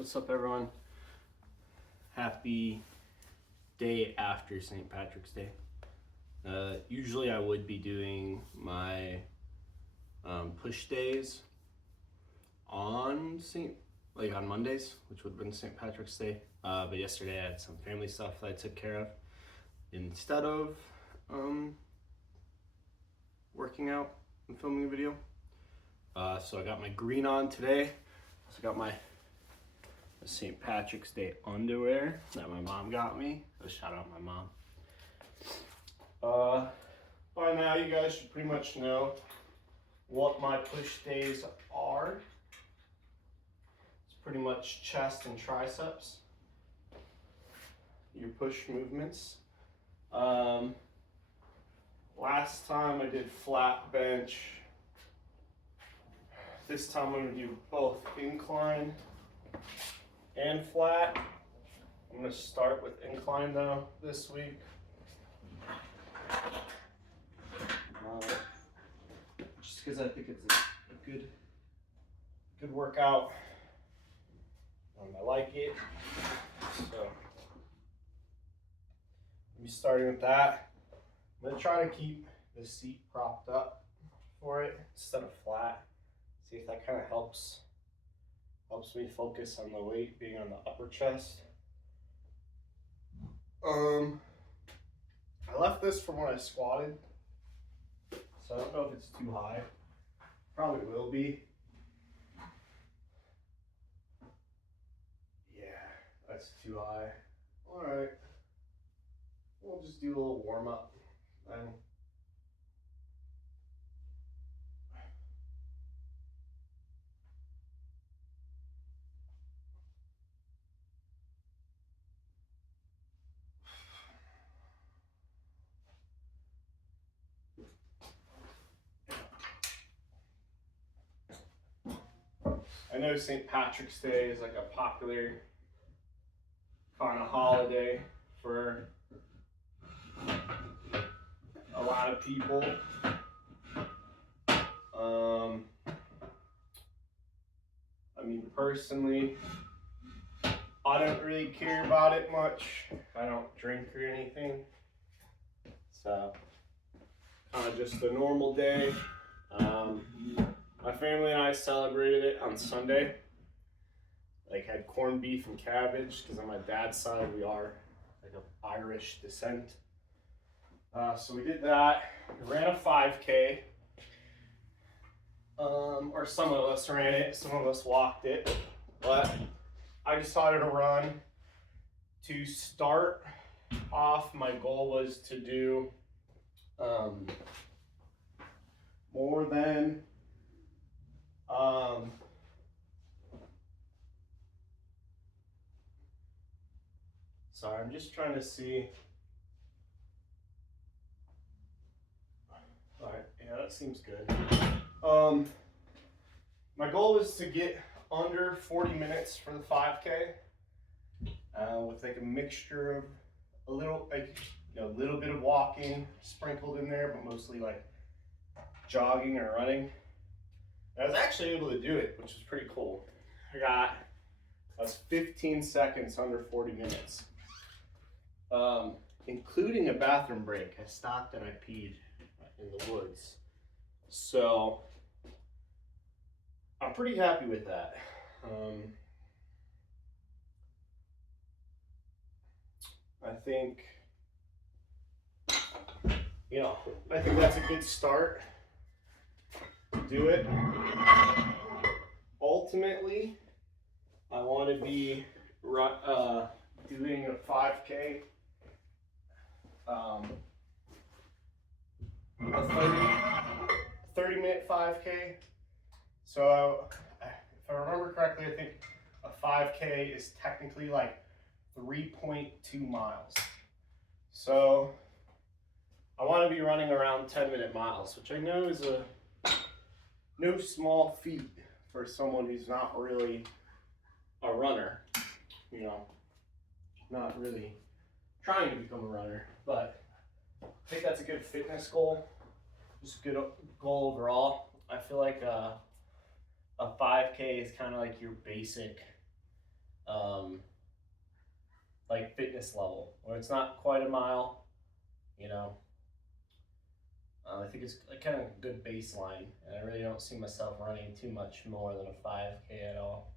What's up, everyone? Happy day after St. Patrick's Day. Usually I would be doing my push days on on Mondays, which would have been St. Patrick's Day. But yesterday I had some family stuff that I took care of instead of working out and filming a video. So I got my green on today. Also got my St. Patrick's Day underwear that my mom got me. So shout out my mom. By now you guys should pretty much know what my push days are. It's pretty much chest and triceps, your push movements. Last time I did flat bench. This time I'm gonna do both incline and flat. I'm gonna start with incline though this week. Just because I think it's a good workout. I like it. So I'll be starting with that. I'm gonna try to keep the seat propped up for it instead of flat. See if that kind of helps me focus on the weight being on the upper chest. I left this from when I squatted, so I don't know if it's too high. Probably will be. Yeah, that's too high. All right, we'll just do a little warm up then. I know St. Patrick's Day is like a popular kind of holiday for a lot of people. I mean, personally, I don't really care about it much. I don't drink or anything. So, kind of just a normal day. My family and I celebrated it on Sunday. Like, had corned beef and cabbage, because on my dad's side we are like of Irish descent. So we did that. We ran a 5K. Or some of us ran it, some of us walked it. But I decided to run. To start off, my goal was to do more than sorry, I'm just trying to see. All right, yeah, that seems good. My goal was to get under 40 minutes for the 5K, with like a mixture of a little bit of walking sprinkled in there, but mostly like jogging or running. And I was actually able to do it, which is pretty cool. I was 15 seconds under 40 minutes, including a bathroom break. I stopped and I peed in the woods. So I'm pretty happy with that. I think that's a good start to do it. Ultimately, I want to be doing a 5K, a 30-minute 5K. So if I remember correctly, I think a 5K is technically like 3.2 miles. So I want to be running around 10-minute miles, which I know is no small feat for someone who's not really a runner, not really trying to become a runner. But I think that's a good fitness goal, just a good goal overall. I feel like a 5K is kind of like your basic like fitness level, where it's not quite a mile, you know. I think it's a kind of good baseline, and I really don't see myself running too much more than a 5K at all.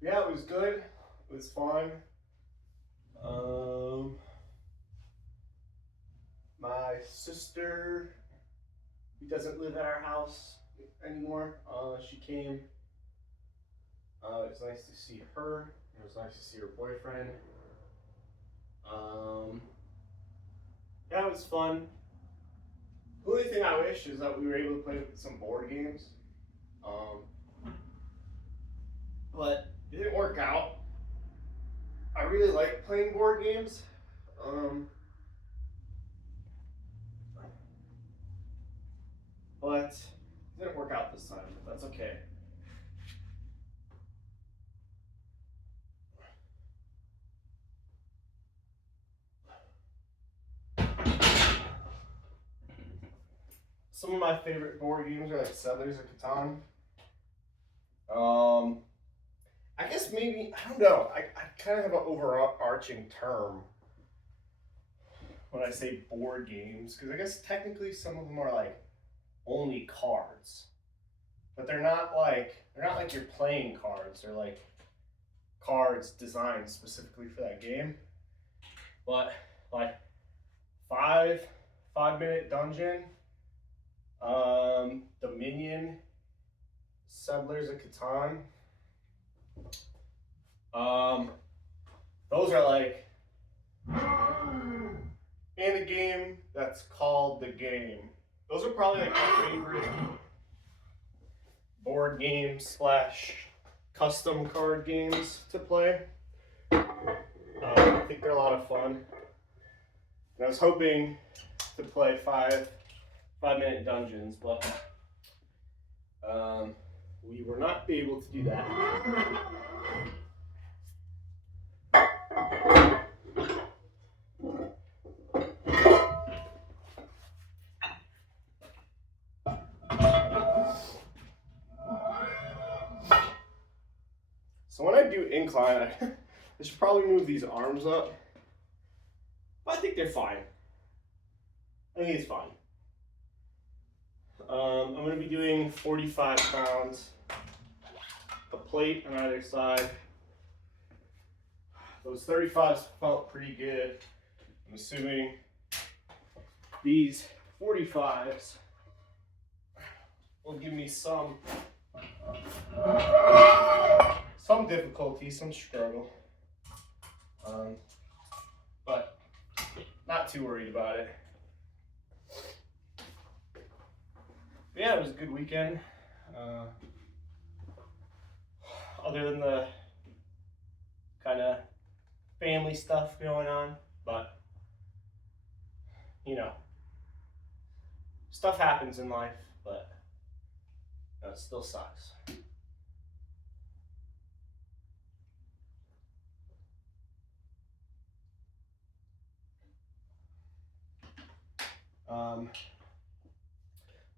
Yeah, it was good. It was fun. My sister, who doesn't live at our house anymore, she came. It was nice to see her. It was nice to see her boyfriend. Yeah, it was fun. The only thing I wish is that we were able to play some board games. But it didn't work out. I really like playing board games. But it didn't work out this time. But that's okay. Some of my favorite board games are like Settlers of Catan. I guess maybe, I don't know, I kind of have an overarching term when I say board games, because I guess technically some of them are like only cards, but they're not like you're playing cards. They're like cards designed specifically for that game. But like 5 minute dungeon, Dominion, Settlers of Catan. Those are like in a game that's called the game. Those are probably like my favorite board games slash custom card games to play. I think they're a lot of fun. And I was hoping to play 5 minute dungeons, but we were not able to do that. So when I do incline, I should probably move these arms up. But I think they're fine. I think it's fine. I'm going to be doing 45 pounds, a plate on either side. Those 35s felt pretty good. I'm assuming these 45s will give me some difficulty, some struggle, but not too worried about it. But yeah, it was a good weekend. Other than the kind of family stuff going on, but you know, stuff happens in life, but it still sucks.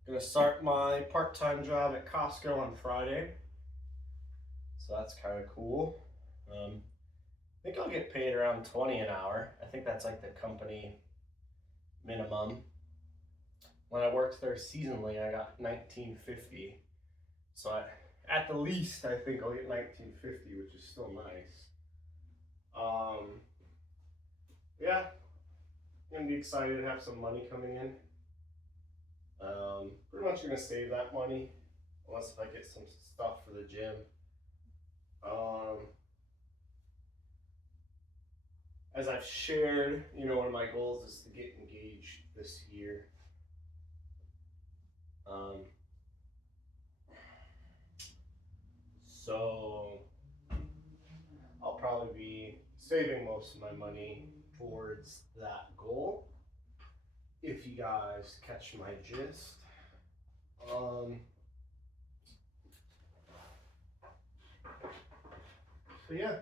Gonna start my part-time job at Costco on Friday, so that's kind of cool. I think I'll get paid around 20 an hour. I think that's like the company minimum. When I worked there seasonally, I got $19.50. So at the least, I think I'll get $19.50, which is still nice. Yeah, I'm gonna be excited to have some money coming in. Pretty much gonna save that money, unless if I get some stuff for the gym. As I've shared, one of my goals is to get engaged this year. So I'll probably be saving most of my money towards that goal, if you guys catch my gist. So yeah,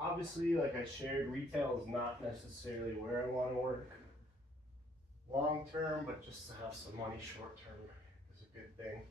obviously, like I shared, retail is not necessarily where I want to work, long term, but just to have some money short term is a good thing.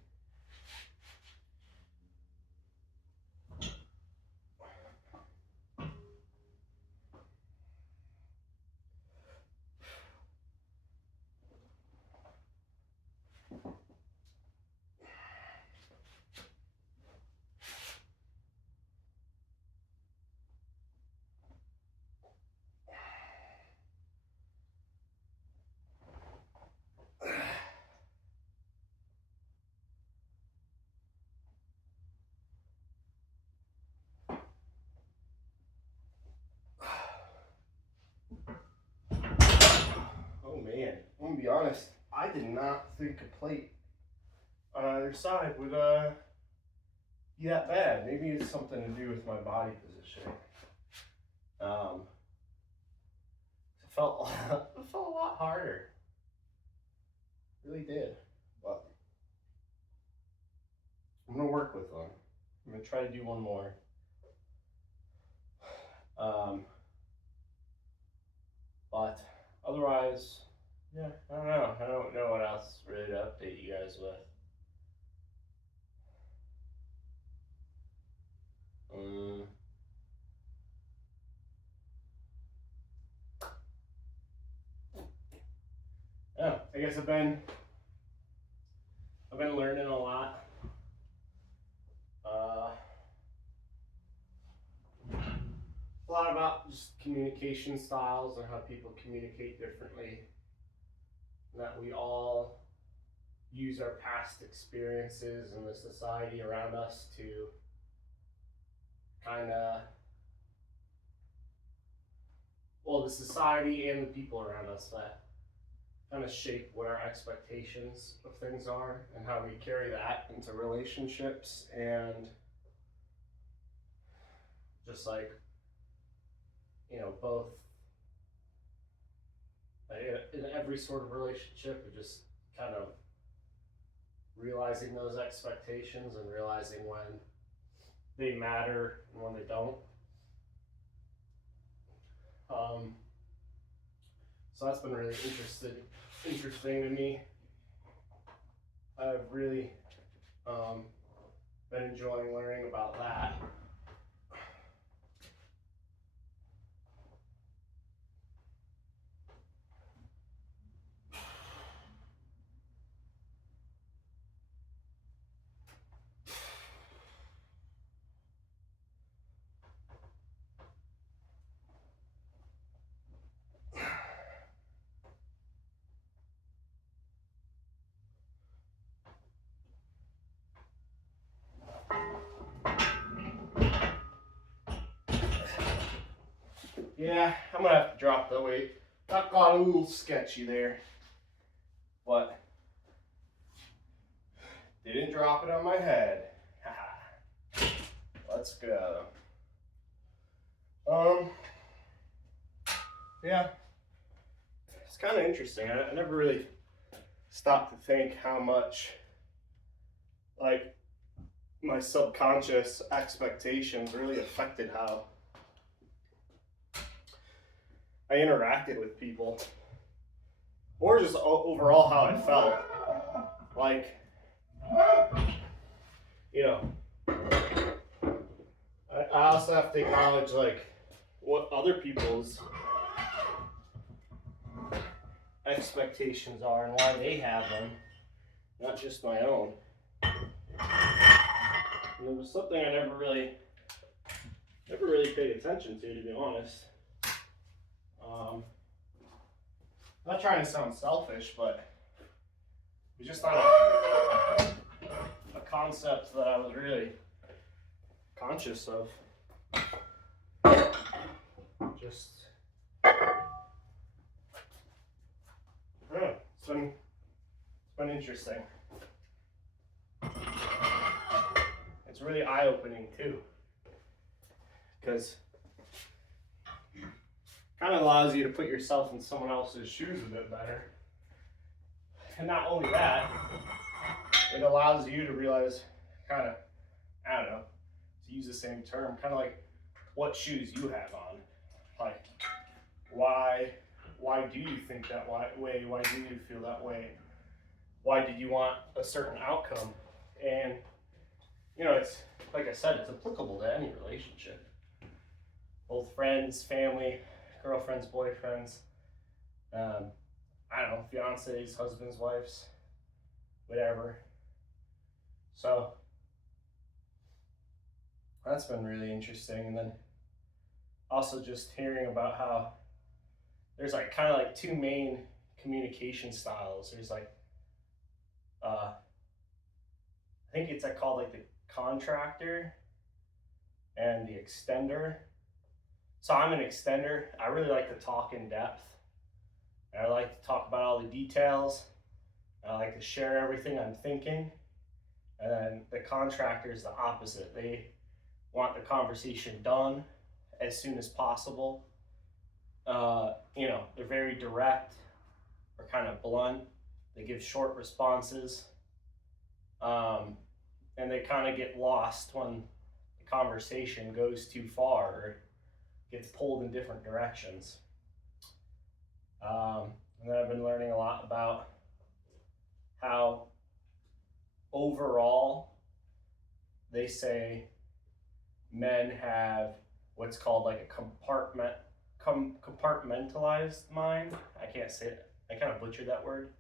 Oh man, I'm gonna be honest, I did not think a plate on either side would be that bad. Maybe it's something to do with my body positioning. It felt it felt a lot harder. It really did. But I'm gonna work with them. I'm gonna try to do one more. But otherwise, yeah, I don't know. I don't know what else really to update you guys with. Yeah, I guess I've been learning a lot. A lot about just communication styles and how people communicate differently. And that we all use our past experiences and the society around us to kind of, well, the society and the people around us that kind of shape what our expectations of things are and how we carry that into relationships and just like, you know, both in every sort of relationship, we just kind of realizing those expectations and realizing when they matter and when they don't. So that's been really interesting to me. I've really been enjoying learning about that. Yeah, I'm gonna have to drop the weight. That got a little sketchy there, but didn't drop it on my head. Let's go. Yeah, it's kind of interesting. I never really stopped to think how much, like, my subconscious expectations really affected how I interacted with people, or just overall how I felt. Like, you know, I also have to acknowledge like what other people's expectations are and why they have them, not just my own. And it was something I never really paid attention to be honest. Not trying to sound selfish, but it was just not a concept that I was really conscious of. Just, it's been interesting. It's really eye-opening too, because kind of allows you to put yourself in someone else's shoes a bit better. And not only that, it allows you to realize, kind of, I don't know, to use the same term, kind of like what shoes you have on. Like, why why do you think that way? Why do you feel that way? Why did you want a certain outcome? And it's like I said, it's applicable to any relationship. Both friends, family, girlfriends, boyfriends, I don't know, fiancés, husbands, wives, whatever. So that's been really interesting. And then also just hearing about how there's like kind of like two main communication styles. There's like I think it's like called like the contractor and the extender. So I'm an extender. I really like to talk in depth. And I like to talk about all the details. I like to share everything I'm thinking. And then the contractor is the opposite. They want the conversation done as soon as possible. They're very direct or kind of blunt. They give short responses. And they kind of get lost when the conversation goes too far or gets pulled in different directions. And then I've been learning a lot about how overall they say men have what's called like a compartmentalized mind. I can't say it. I kind of butchered that word,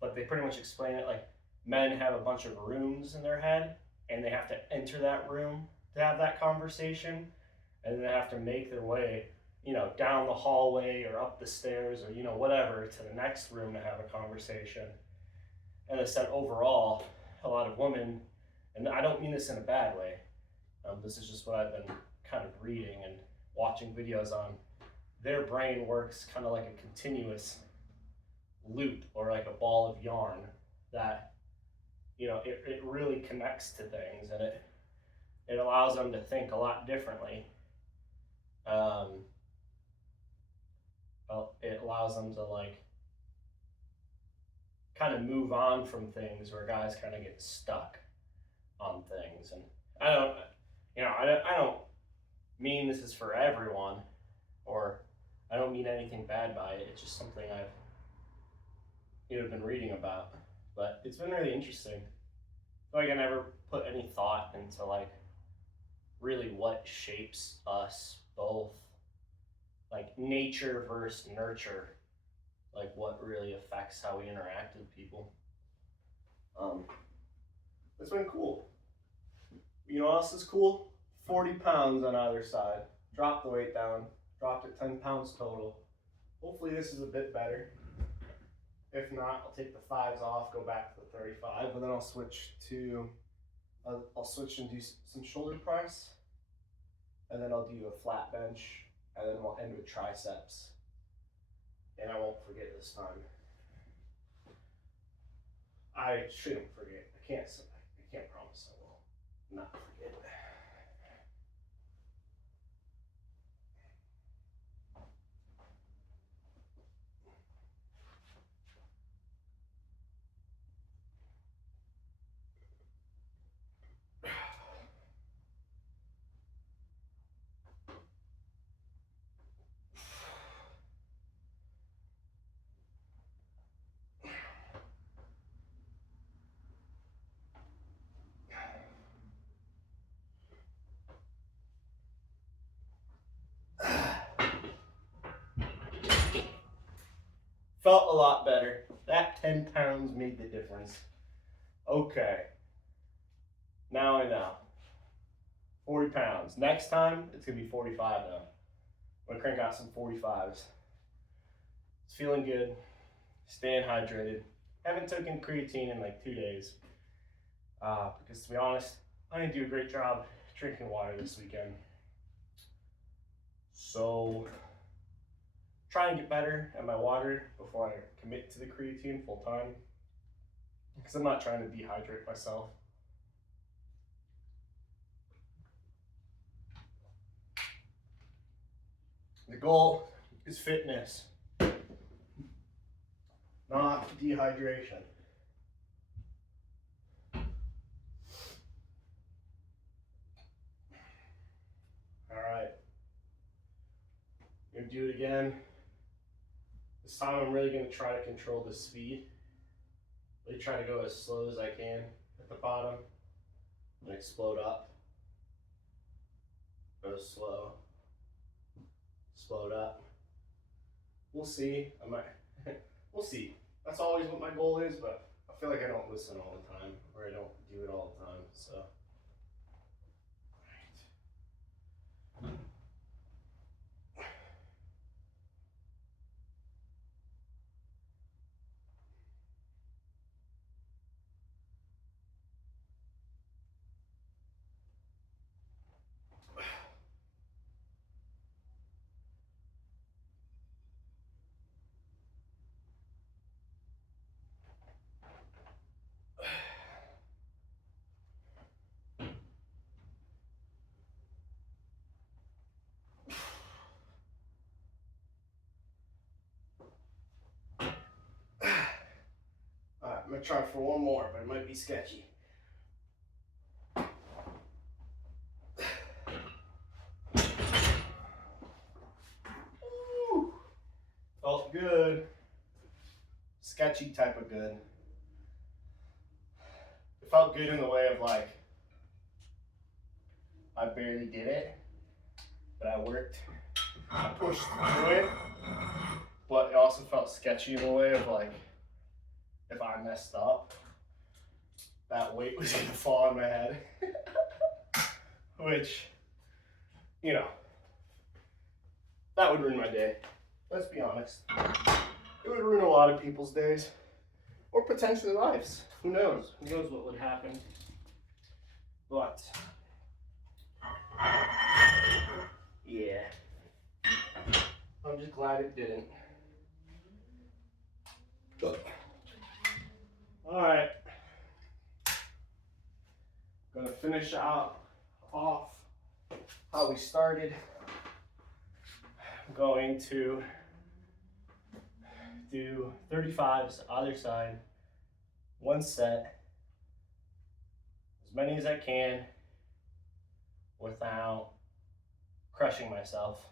but they pretty much explain it like men have a bunch of rooms in their head and they have to enter that room to have that conversation, and then they have to make their way down the hallway or up the stairs or whatever to the next room to have a conversation. And they said overall a lot of women, and I don't mean this in a bad way, this is just what I've been kind of reading and watching videos on, their brain works kind of like a continuous loop or like a ball of yarn that it really connects to things, and it allows them to think a lot differently. It allows them to like kind of move on from things where guys kind of get stuck on things. And I don't mean this is for everyone, or I don't mean anything bad by it. It's just something I've been reading about, but it's been really interesting. Like I never put any thought into like really what shapes us both, like nature versus nurture, like what really affects how we interact with people. It's been cool. You know what else is cool? 40 pounds on either side. Dropped the weight down. Dropped it 10 pounds total. Hopefully this is a bit better. If not, I'll take the 5s off, go back to the 35, and then I'll switch and do some shoulder press, and then I'll do a flat bench, and then we'll end with triceps. And I won't forget this time. I shouldn't forget. I can't promise I will not forget. Felt a lot better. That 10 pounds made the difference. Okay. Now I know. 40 pounds. Next time, it's going to be 45 though. I'm going to crank out some 45s. It's feeling good. Staying hydrated. Haven't taken creatine in like 2 days. Because to be honest, I didn't do a great job drinking water this weekend. So, try and get better at my water before I commit to the creatine full time, because I'm not trying to dehydrate myself. The goal is fitness, not dehydration. All right, gonna do it again. This time I'm really going to try to control the speed. Really try to go as slow as I can at the bottom and explode up. Go slow, explode up. We'll see. We'll see. That's always what my goal is, but I feel like I don't listen all the time, or I don't do it all the time, so. Alright, I'm gonna try for one more, but it might be sketchy. Ooh, felt good. Sketchy type of good. It felt good in the way of like, I barely did it, but I worked. I pushed through it, but it also felt sketchy in the way of like, if I messed up, that weight was gonna fall on my head. Which, you know, that would ruin my day. Let's be honest. It would ruin a lot of people's days, or potentially lives. Who knows? Who knows what would happen? But, yeah. I'm just glad it didn't. Alright. Gonna finish off how we started. I'm going to do 35s either side, one set, as many as I can without crushing myself.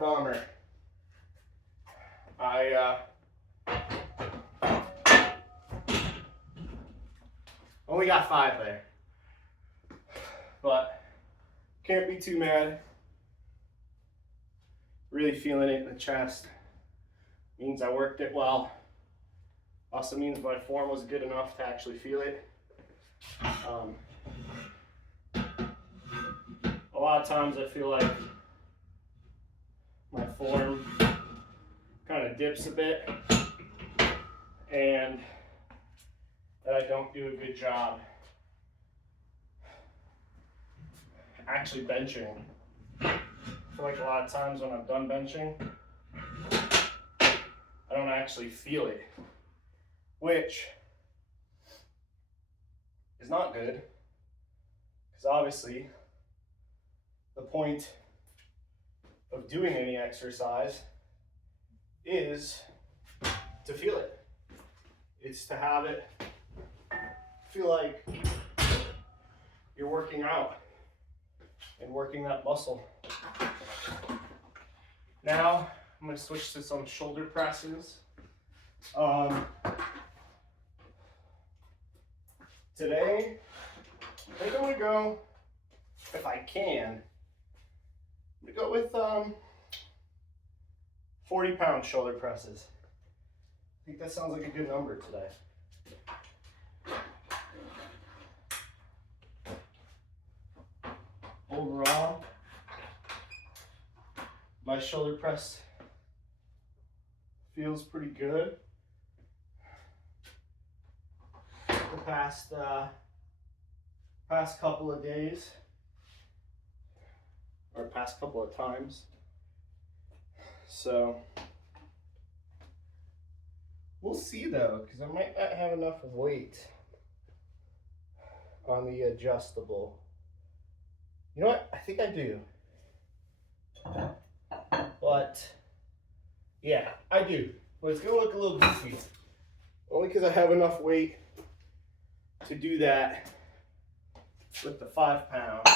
Bummer. I only got 5 there, but can't be too mad. Really feeling it in the chest. Means I worked it well. Also means my form was good enough to actually feel it. A lot of times I feel like my form kind of dips a bit and that I don't do a good job actually benching. I feel like a lot of times when I'm done benching, I don't actually feel it, which is not good, because obviously the point of doing any exercise is to feel it. It's to have it feel like you're working out and working that muscle. Now I'm going to switch to some shoulder presses. Today I think I'm gonna go, if I can, I'm gonna go with 40-pound shoulder presses. I think that sounds like a good number today. Overall, my shoulder press feels pretty good. The past couple of days, or past couple of times. So we'll see though, because I might not have enough weight on the adjustable. You know what? I think I do. But yeah, I do. But it's gonna look a little goofy. Only because I have enough weight to do that with the 5 pounds.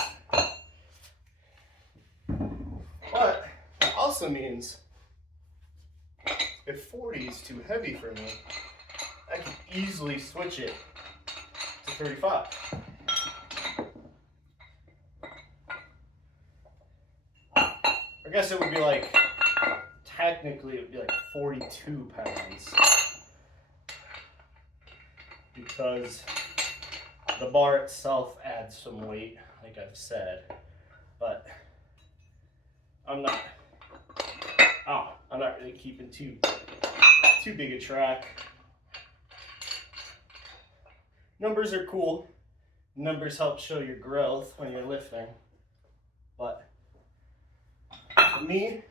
But it also means if 40 is too heavy for me, I can easily switch it to 35. I guess it would be like, technically it would be like 42 pounds. Because the bar itself adds some weight, like I've said. But I'm not really keeping too big a track. Numbers are cool. Numbers help show your growth when you're lifting. But for me,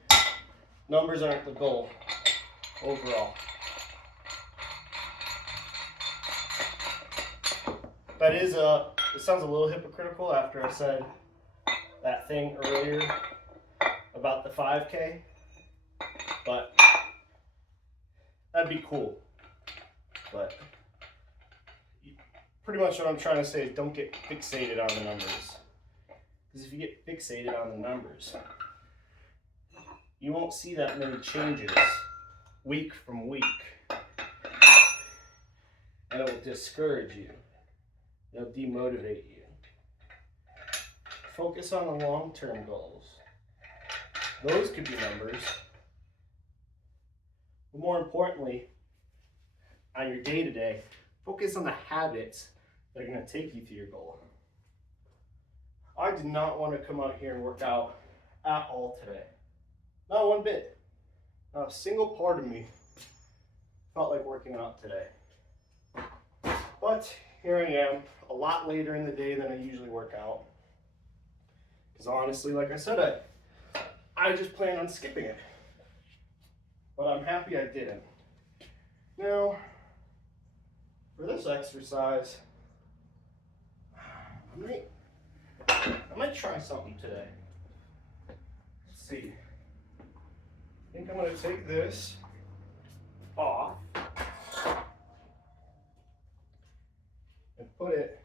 numbers aren't the goal overall. That is it sounds a little hypocritical after I said that thing earlier about the 5K, but that'd be cool. But pretty much what I'm trying to say is don't get fixated on the numbers. Because if you get fixated on the numbers, you won't see that many changes week from week. And it will discourage you. It'll demotivate you. Focus on the long-term goals. Those could be numbers. But more importantly, on your day-to-day, focus on the habits that are going to take you to your goal. I did not want to come out here and work out at all today. Not one bit. Not a single part of me felt like working out today. But here I am, a lot later in the day than I usually work out. Because honestly, like I said, I just plan on skipping it. But I'm happy I didn't. Now, for this exercise, I might try something today. Let's see. I think I'm going to take this off and put it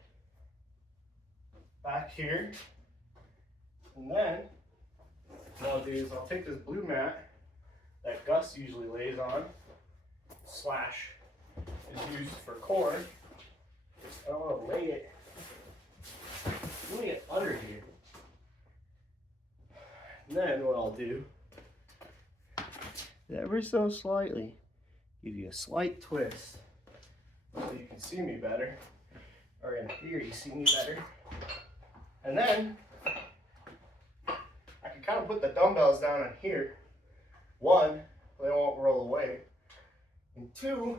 back here. And then what I'll do is I'll take this blue mat that Gus usually lays on, slash is used for corn. I don't want to lay it. Let me get under here. And then what I'll do is ever so slightly give you a slight twist so you can see me better, or in here you see me better. And then I can kind of put the dumbbells down on here. One, they won't roll away. And two,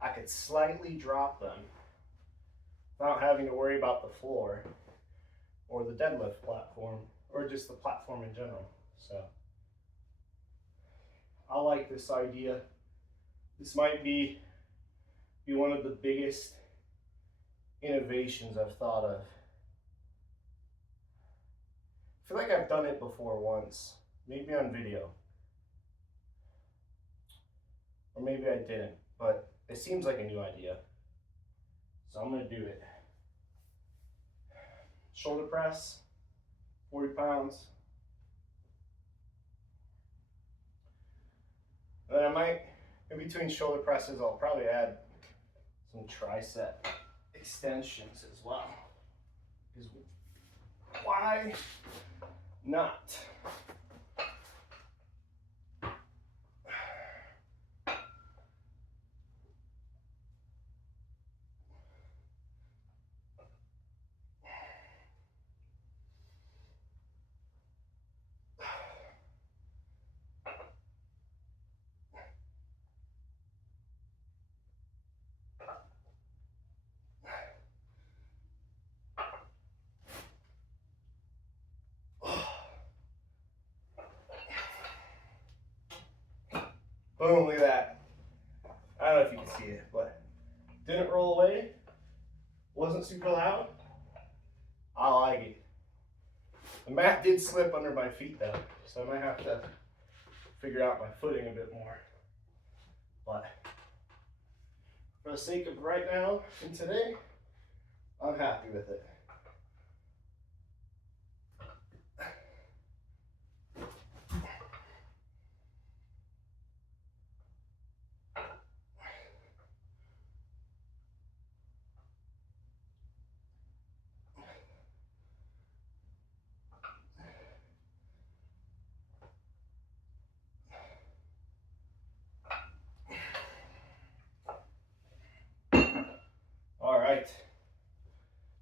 I could slightly drop them without having to worry about the floor or the deadlift platform or just the platform in general. So I like this idea. This might be one of the biggest innovations I've thought of. I feel like I've done it before once, maybe on video. Or maybe I didn't, but it seems like a new idea. So I'm gonna do it. Shoulder press, 40 pounds. And then I might, in between shoulder presses, I'll probably add some tricep extensions as well. Because why not? Boom, look at that. I don't know if you can see it, but didn't roll away. Wasn't super loud. I like it. The mat did slip under my feet though, so I might have to figure out my footing a bit more. But for the sake of right now and today, I'm happy with it. All right,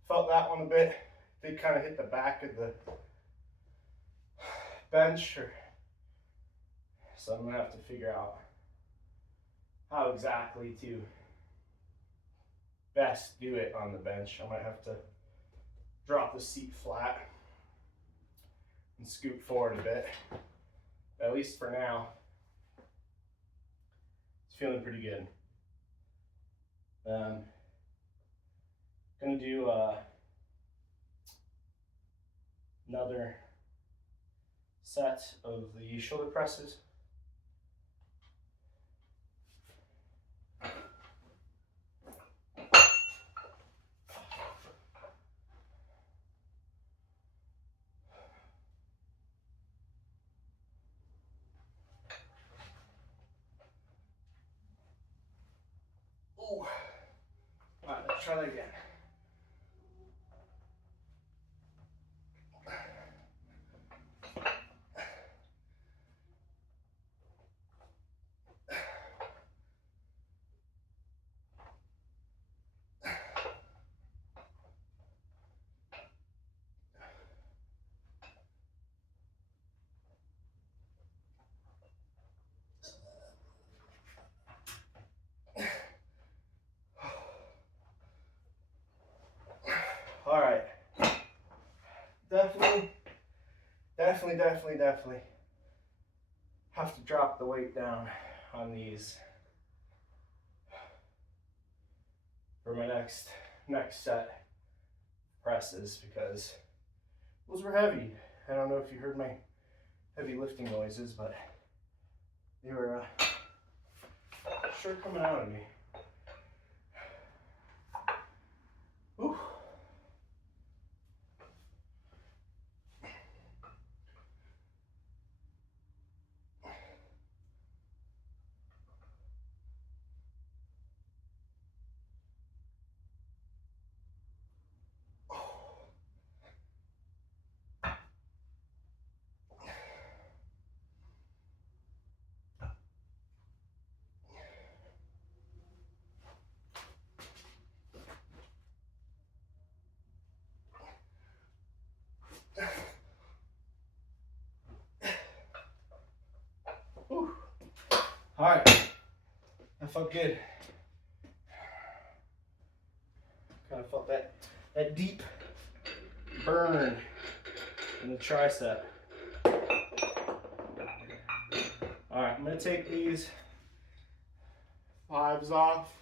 felt that one a bit. Did kind of hit the back of the bench, so I'm gonna have to figure out how exactly to best do it on the bench. I might have to drop the seat flat and scoot forward a bit. At least for now, it's feeling pretty good. Gonna do another set of the shoulder presses. Ooh. All right, let's try that again. All right, definitely have to drop the weight down on these for my next set presses, because those were heavy. I don't know if you heard my heavy lifting noises, but they were sure coming out of me. Whew. Whew. All right, that felt good. Kind of felt that deep burn in the tricep. All right, I'm gonna take these 5s off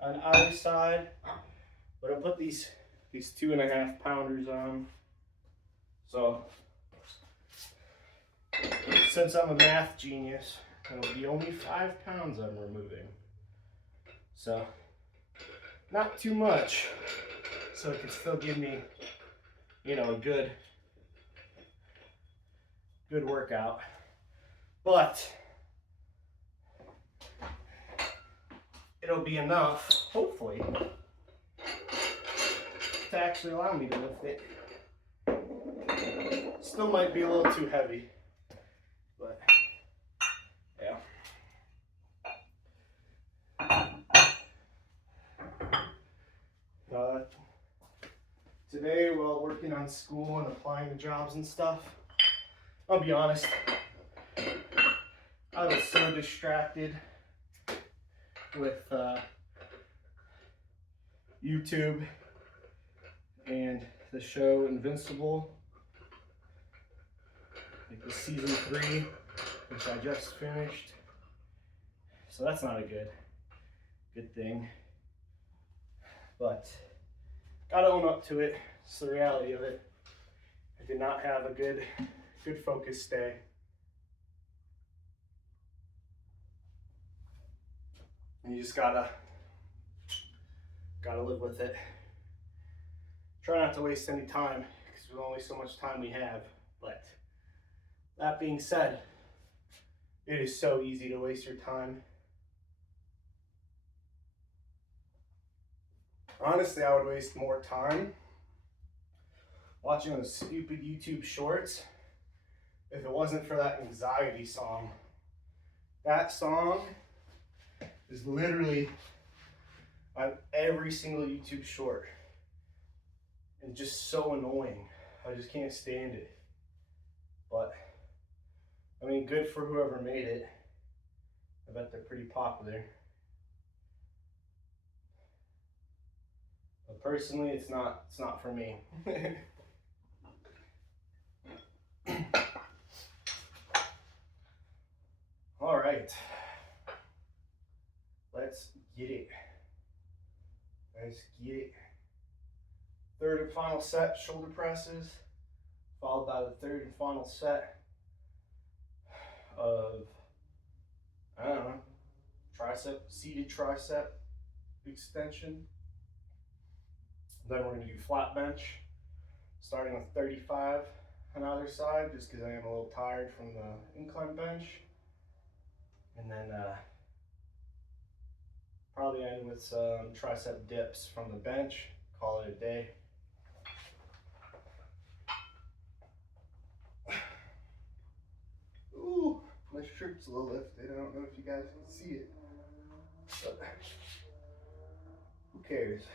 on either side, but I'll put these 2.5 pounders on. So since I'm a math genius, it'll be only 5 pounds I'm removing. So not too much, so it can still give me, you know, a good workout. But it'll be enough, hopefully, to actually allow me to lift it. Still might be a little too heavy, but yeah. Today, while working on school and applying to jobs and stuff, I'll be honest, I was so distracted with YouTube and the show Invincible, like the season 3, which I just finished. So that's not a good thing. But gotta own up to it. It's the reality of it. I did not have a good focus day. And you just gotta live with it. Try not to waste any time, because there's only so much time we have. But that being said, it is so easy to waste your time. Honestly, I would waste more time watching those stupid YouTube shorts if it wasn't for that anxiety song. That song is literally on every single YouTube short, and just so annoying. I just can't stand it. But I mean, good for whoever made it. I bet they're pretty popular. But personally, it's not for me. All right, let's get it. Let's get it. Third and final set, shoulder presses, followed by the third and final set of, I don't know, seated tricep extension. Then we're gonna do flat bench, starting with 35 on either side, just because I am a little tired from the incline bench. And then probably end with some tricep dips from the bench, call it a day. Ooh, my shirt's a little lifted. I don't know if you guys can see it, but who cares?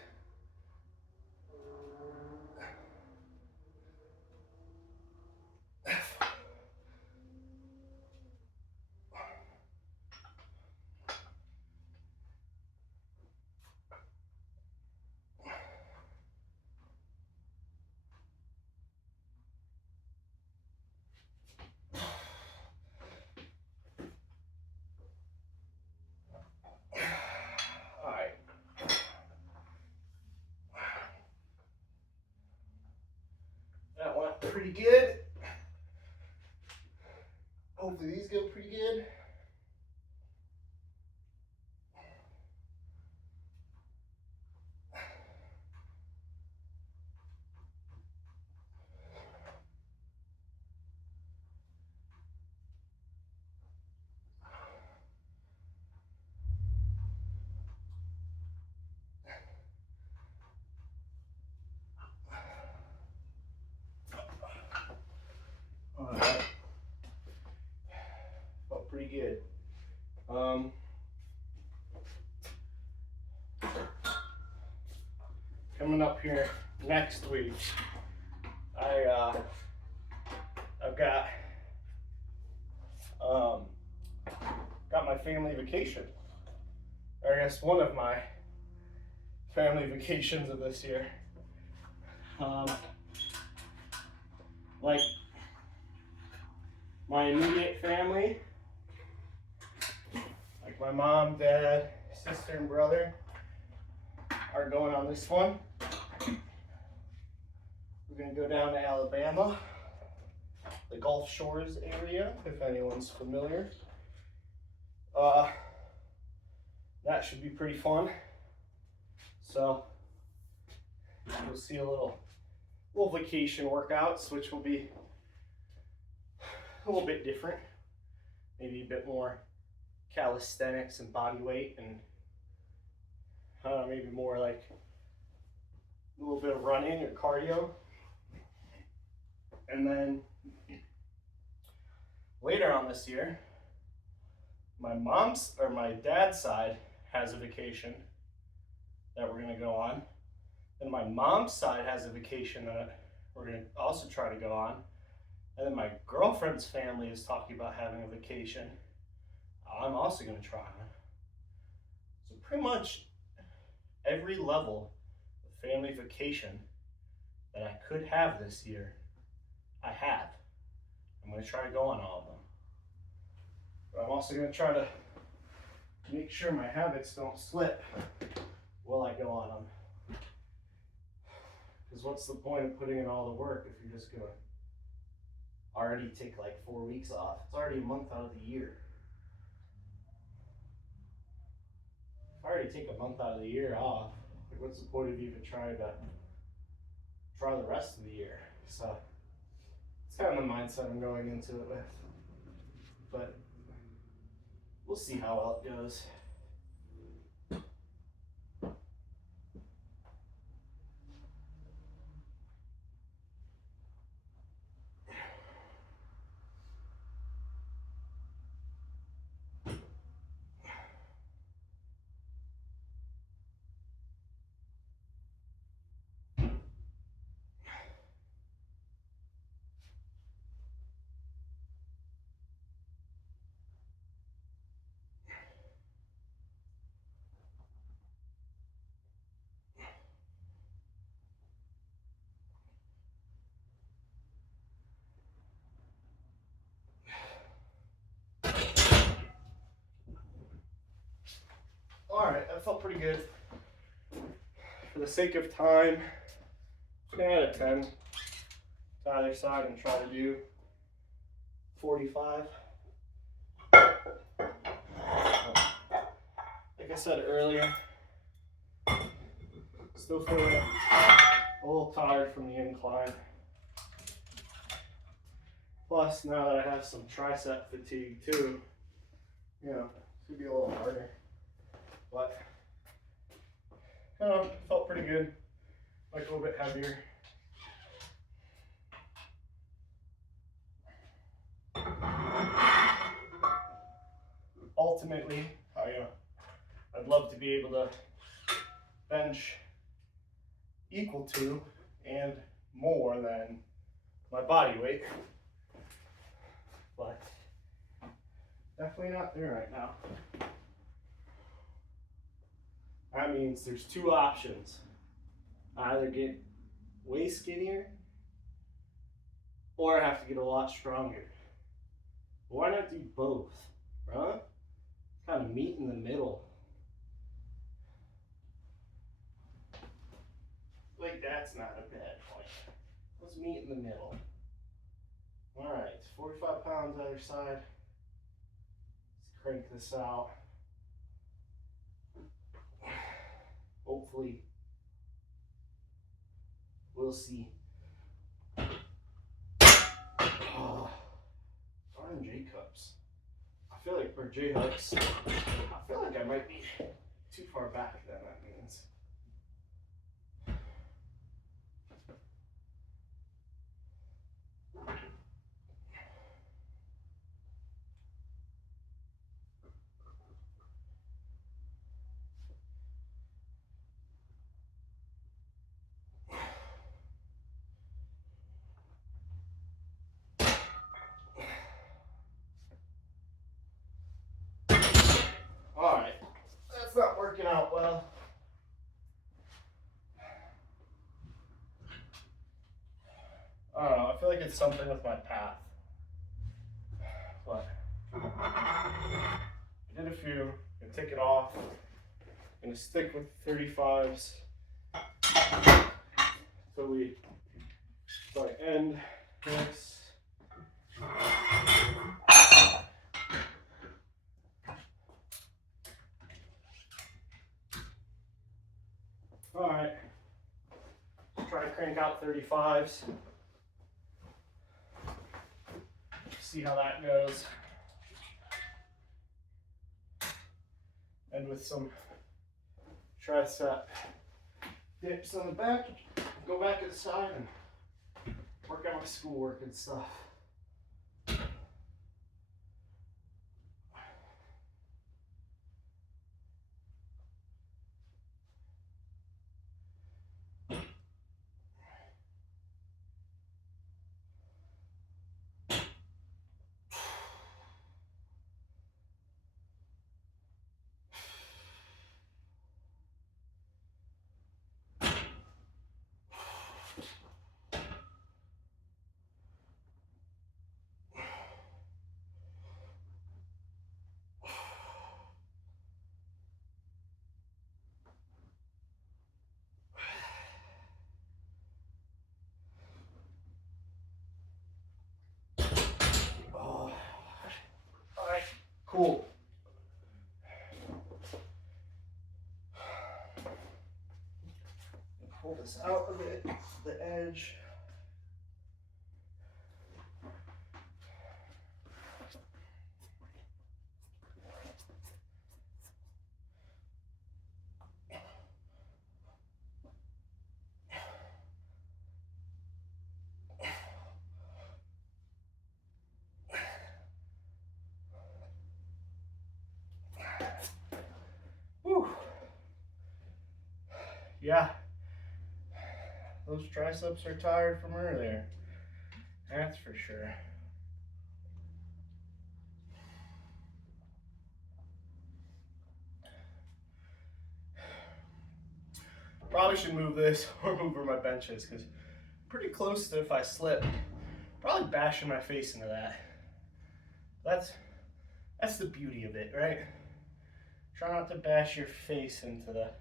That went pretty good. Hopefully these go pretty good. Alright. Felt pretty good. Coming up here next week, I've got my family vacation. Or I guess one of my family vacations of this year. Like my immediate family, like my mom, dad, sister, and brother, are going on this one. We're gonna go down to Alabama, the Gulf Shores area, if anyone's familiar. That should be pretty fun. So you'll see a little vacation workouts, which will be a little bit different, maybe a bit more calisthenics and body weight, and maybe more like a little bit of running or cardio. And then later on this year, my dad's side has a vacation that we're gonna go on. And my mom's side has a vacation that we're gonna also try to go on. And then my girlfriend's family is talking about having a vacation I'm also gonna try on. So pretty much every level of family vacation that I could have this year, I have. I'm gonna try to go on all of them. But I'm also gonna try to make sure my habits don't slip while I go on them. Because what's the point of putting in all the work if you're just gonna already take like 4 weeks off? It's already a month out of the year. If I already take a month out of the year off, like what's the point of even trying to try the rest of the year? So it's kind of the mindset I'm going into it with. But we'll see how well it goes. Alright, that felt pretty good. For the sake of time, I'm gonna add a 10 to either side and try to do 45. Like I said earlier, still feeling a little tired from the incline. Plus, now that I have some tricep fatigue too, you know, it's gonna be a little harder. But, I don't know, felt pretty good. Like a little bit heavier. Ultimately, I'd love to be able to bench equal to and more than my body weight. But definitely not there right now. That means there's two options. I either get way skinnier or I have to get a lot stronger. Why not do both, huh? Kind of meet in the middle. Like that's not a bad point. Let's meet in the middle. All right, 45 pounds either side. Let's crank this out. Hopefully, we'll see. Oh, darn J cups. I feel like, or J hooks. I feel like I might be too far back then, that means. Alright, that's not working out well. I don't know, I feel like it's something with my path. But I did a few, gonna take it off. Gonna stick with 35s so I end this. Alright, try to crank out 35s. See how that goes. And with some tricep dips on the back. go back inside and work on my schoolwork and stuff. Oh, all right, cool. Pull this out a bit, the edge. Whew. Yeah, those triceps are tired from earlier. That's for sure. Probably should move this or move where my bench is, because pretty close to, if I slip, probably bashing my face into that. That's the beauty of it, right? Try not to bash your face into the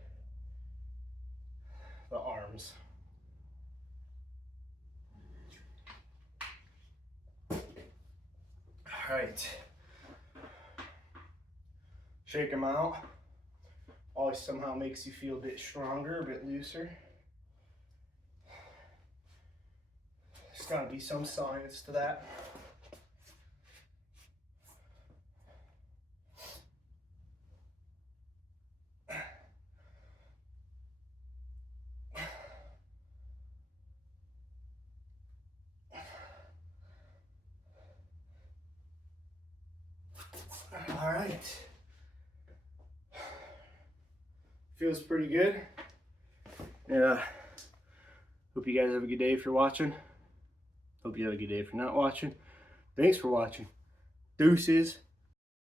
arms. All right. Shake them out. Always somehow makes you feel a bit stronger, a bit looser. There's gotta be some science to that. All right. Feels pretty good. Yeah. Hope you guys have a good day if you're watching. Hope you have a good day if you're not watching. Thanks for watching. Deuces.